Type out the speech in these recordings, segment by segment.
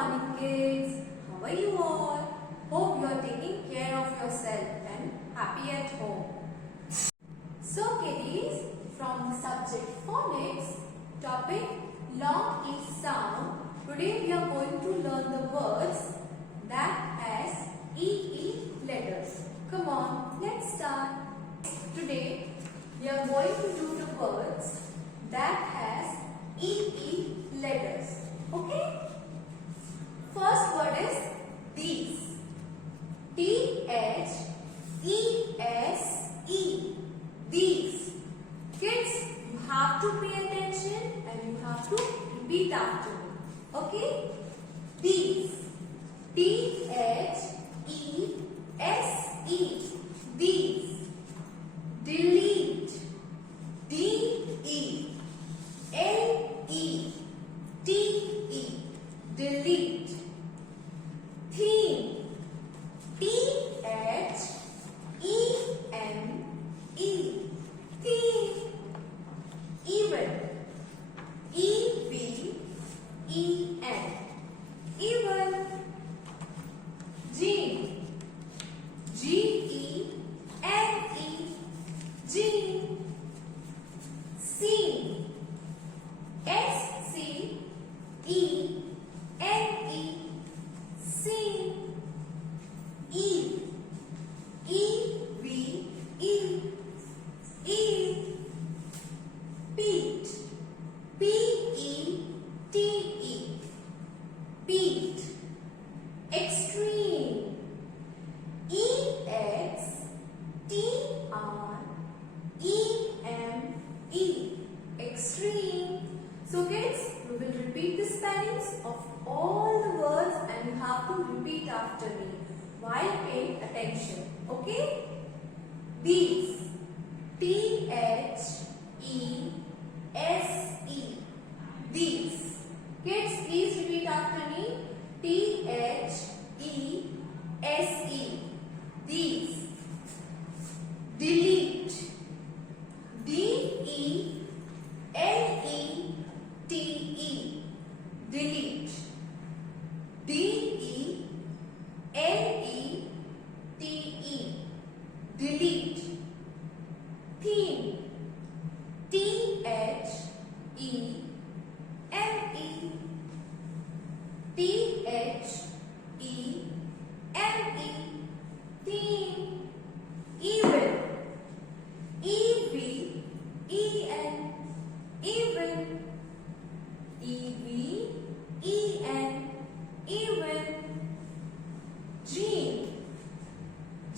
morning kids. How are you all? Hope you are taking care of yourself and happy at home. So kiddies, from the subject phonics, topic long E sound, today we are going to learn the words that has EE letters. Come on, let's start. Today we are going to do the words that has EE letters. Okay? First word is these. T-H-E-S-E. These. Kids, you have to pay attention and you have to repeat after me. Okay? These. T-H-E-S-E. These. Delete. D-E-L-E-T-E. Delete. Theme. T-H-E-M-E. Theme. Even. E-V-E-N. Even. Gene. G-E-N-E. Gene. Scene. S-C-E-N-E. Scene. Eve. E-V-E. Eve. Peat. P-E-T-E. Peat. Extreme. E-X-T-R-E-M-E. Extreme. So kids, we will repeat the spellings of all the words and you have to repeat after me while paying attention. Okay? These. T-H-E-S-E. These. Kids, please repeat after me. T-H-E-S-E. These. Delete. D-E-L-E-T-E. Delete. D-E-L-E-T-E. Delete. Theme. T-H-E-M-E. T-H-E-M-E. Theme. Even. E-V-E-N. Even. E-V-E-N. Even. Gene.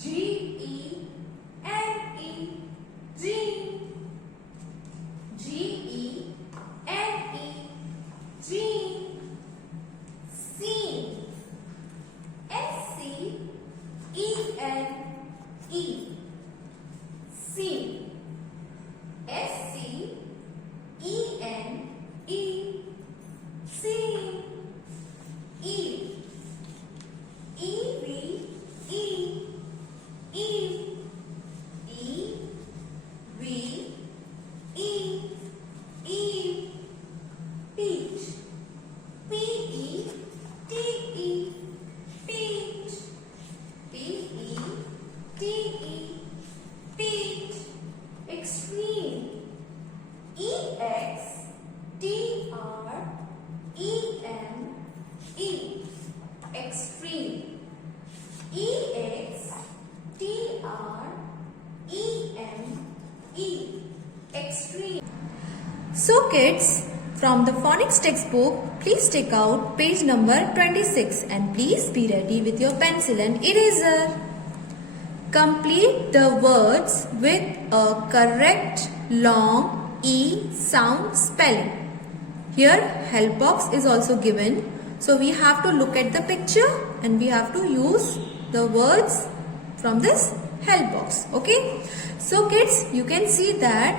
G-E-N-E. Gene. G-E-N-E. Gene. Scene. S-C-E-N-E. Scene. S-C-E-N-E. Scene. Eve. E-V-E. Eve. E-V-E. Eve. Peat. P-E-T-E. Peat. P-E-T-E. Peat. Extreme. E-X-T-R-E-M-E. Extreme. E-X-T-R-E-M-E. Extreme. So kids, from the phonics textbook, please take out page number 26 and please be ready with your pencil and eraser. Complete the words with a correct long E sound spelling. Here help box is also given. So we have to look at the picture and we have to use the words from this help box. Okay. So kids, you can see that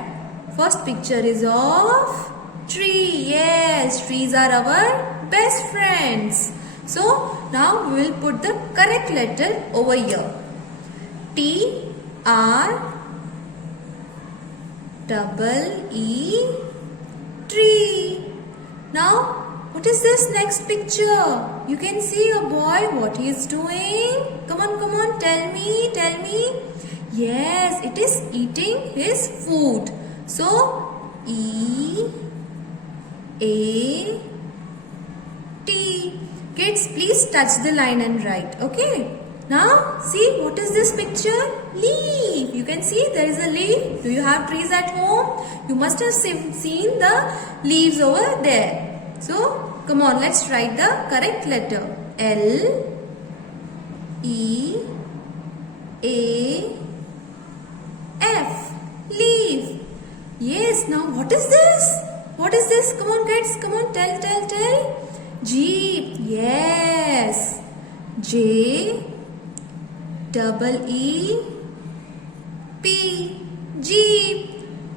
first picture is of tree. Yes, trees are our best friends. So now we will put the correct letter over here. T-R-E-E. Tree. Now What is this next picture? You can see a boy. What he is doing? Come on, tell me. Yes, it is eating his food. So, E-A-T. Kids, please touch the line and write. Okay. Now, see, what is this picture? Leaf. You can see there is a leaf. Do you have trees at home? You must have seen the leaves over there. So, come on, let's write the correct letter. L-E-A-F. Leaf. Yes, now what is this? What is this? Come on, kids. Come on, tell. Jeep. Yes. J-E-E-P. Jeep.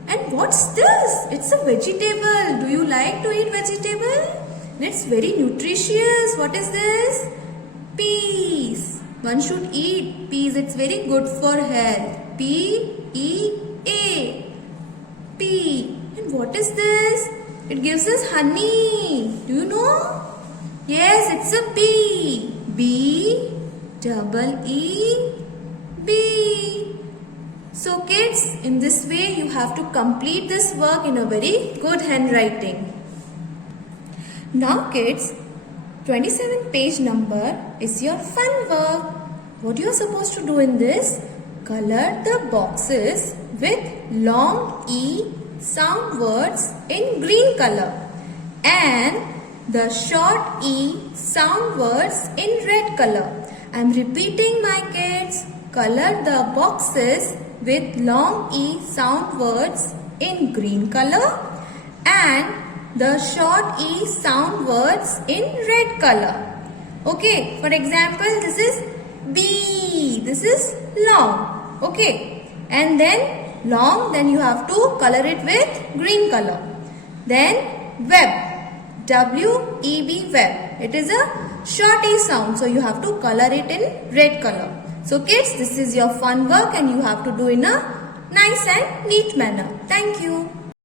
And what's this? It's a vegetable. Do you like to eat vegetable? It's very nutritious. What is this? Peas. One should eat peas. It's very good for health. P-E-A. Pea. And what is this? It gives us honey. Do you know? Yes, it's a bee. B-E-E-B. So kids, in this way you have to complete this work in a very good handwriting. Now kids, 27 page number is your fun work. What you are supposed to do in this? Color the boxes with long E sound words in green color and the short E sound words in red color. I am repeating my kids. Color the boxes with long E sound words in green color and the short E sound words in red color. Okay, for example, this is B. This is long. Okay, and then long, then you have to color it with green color. Then web. W-E-B, web. It is a short E sound, so you have to color it in red color. So kids, this is your fun work and you have to do in a nice and neat manner. Thank you.